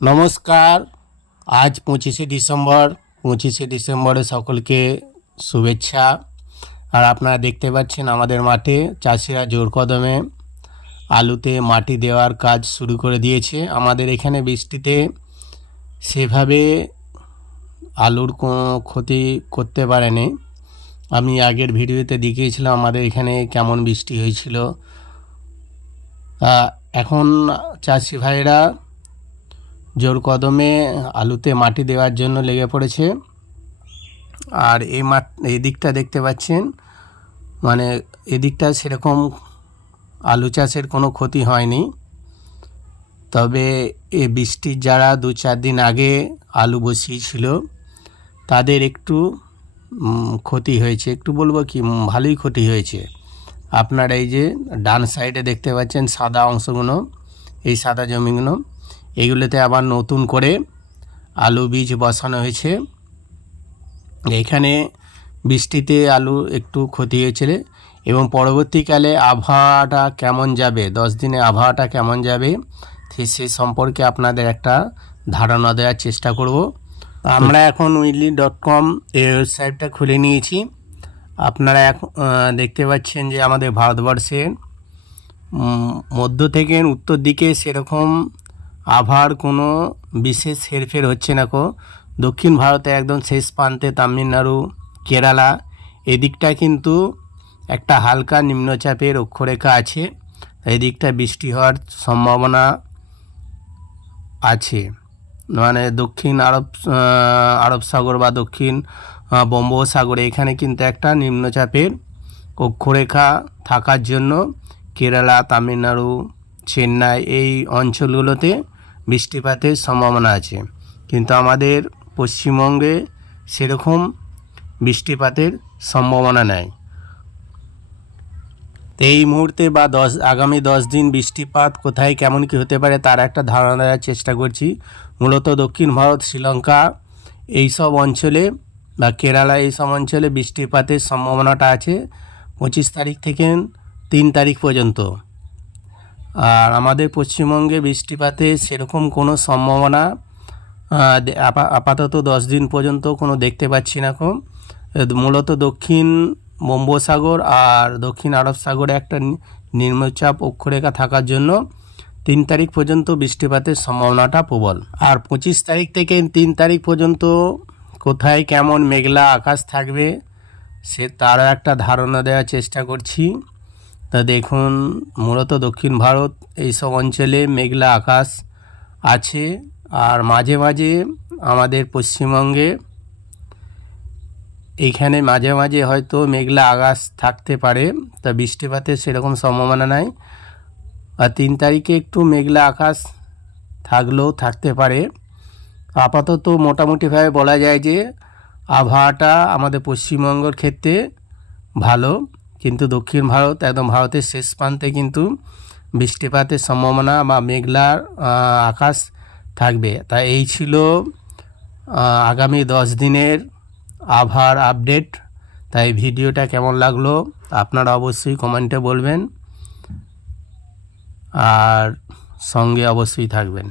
নমস্কার। আজ পঁচিশে ডিসেম্বর, পঁচিশে ডিসেম্বরে সকলকে শুভেচ্ছা। আর আপনারা দেখতে পাচ্ছেন আমাদের মাঠে চাষিরা জোর কদমে আলুতে মাটি দেওয়ার কাজ শুরু করে দিয়েছে। আমাদের এখানে বৃষ্টিতে সেভাবে আলুর কোনো ক্ষতি করতে পারেনি। আমি আগের ভিডিওতে দেখিয়েছিলাম আমাদের এখানে কেমন বৃষ্টি হয়েছিল। এখন চাষি ভাইরা জোর কদমে আলুতে মাটি দেওয়ার জন্য লেগে পড়েছে। আর এই মাঠ, এই দিকটা দেখতে পাচ্ছেন মানে এদিকটা সেরকম আলু চাষের কোনো ক্ষতি হয়নি। তবে এ বৃষ্টির যারা দু চার দিন আগে আলু বসিয়েছিল, তাদের একটু ক্ষতি হয়েছে। একটু বলব কি ভালোই ক্ষতি হয়েছে। আপনারা এই যে ডান সাইডে দেখতে পাচ্ছেন সাদা অংশগুলো, এই সাদা জমিগুলো এগুলোতে আবার নতুন করে আলু বীজ বসানো হয়েছে। এখানে বৃষ্টিতে আলু একটু ক্ষতি হয়েছিল এবং পরবর্তীকালে আবহাওয়াটা কেমন যাবে, দশ দিনে আবহাওয়াটা কেমন যাবে, সে- সে সম্পর্কে আপনাদের একটা ধারণা দেওয়ার চেষ্টা করব। আমরা এখন উইলি ডট কম এই ওয়েবসাইটটা খুলে নিয়েছি। আপনারা এখন দেখতে পাচ্ছেন যে আমাদের ভারতবর্ষের মধ্য থেকে উত্তর দিকে সেরকম আবহাওয়ার কোনো বিশেষ হেরফের হচ্ছে না কো। দক্ষিণ ভারতে একদম শেষ প্রান্তে তামিলনাড়ু, কেরালা, এদিকটা কিন্তু একটা হালকা নিম্নচাপের অক্ষরেখা আছে, এদিকটা বৃষ্টি হওয়ার সম্ভাবনা আছে। মানে দক্ষিণ আরব আরব সাগর বা দক্ষিণ বঙ্গোপসাগরে এখানে কিন্তু একটা নিম্নচাপের অক্ষরেখা থাকার জন্য কেরালা, তামিলনাড়ু, চেন্নাই এই অঞ্চলগুলোতে বৃষ্টিপাতের সম্ভাবনা আছে। কিন্তু আমাদের পশ্চিমবঙ্গে সেরকম বৃষ্টিপাতের সম্ভাবনা নেই। এই মুহূর্তে বা দশ, আগামী দশ দিন বৃষ্টিপাত কোথায়, কেমন কি হতে পারে, তার একটা ধারণা দেওয়ার চেষ্টা করছি। মূলত দক্ষিণ ভারত, শ্রীলঙ্কা এইসব অঞ্চলে বা কেরালা এইসব অঞ্চলে বৃষ্টিপাতের সম্ভাবনাটা আছে পঁচিশ তারিখ থেকে তিন তারিখ পর্যন্ত। আর আমাদের পশ্চিমবঙ্গে বৃষ্টিপাতে সেরকম কোনো সম্ভাবনা আপাতত দশ দিন পর্যন্ত কোনো দেখতে পাচ্ছি না কম মূলত দক্ষিণ বঙ্গোপসাগর আর দক্ষিণ আরব সাগরে একটা নিম্নচাপ অক্ষরেখা থাকার জন্য তিন তারিখ পর্যন্ত বৃষ্টিপাতের সম্ভাবনাটা প্রবল। আর পঁচিশ তারিখ থেকে তিন তারিখ পর্যন্ত কোথায় কেমন মেঘলা আকাশ থাকবে সে তারও একটা ধারণা দেওয়ার চেষ্টা করছি। তা দেখুন, মূলত দক্ষিণ ভারত, এইসব অঞ্চলে মেঘলা আকাশ আছে। আর মাঝে মাঝে আমাদের পশ্চিমবঙ্গে এইখানে মাঝে মাঝে হয়তো মেঘলা আকাশ থাকতে পারে, তা বৃষ্টিপাতের সেরকম সম্ভাবনা নাই। আর তিন তারিখে একটু মেঘলা আকাশ থাকলেও থাকতে পারে। আপাতত মোটামুটিভাবে বলা যায় যে, আবহাওয়াটা আমাদের পশ্চিমবঙ্গের ক্ষেত্রে ভালো। কিন্তু দক্ষিণ ভারত, একদম ভারতের শেষ প্রান্তে কিন্তু বৃষ্টিপাতের সম্ভাবনা বা মেঘলার আকাশ থাকবে। তা এই ছিল আগামী দশ দিনের আবহাওয়ার আপডেট। তাই ভিডিওটা কেমন লাগল আপনারা অবশ্যই কমেন্টে বলবেন। আর সঙ্গে অবশ্যই থাকবেন।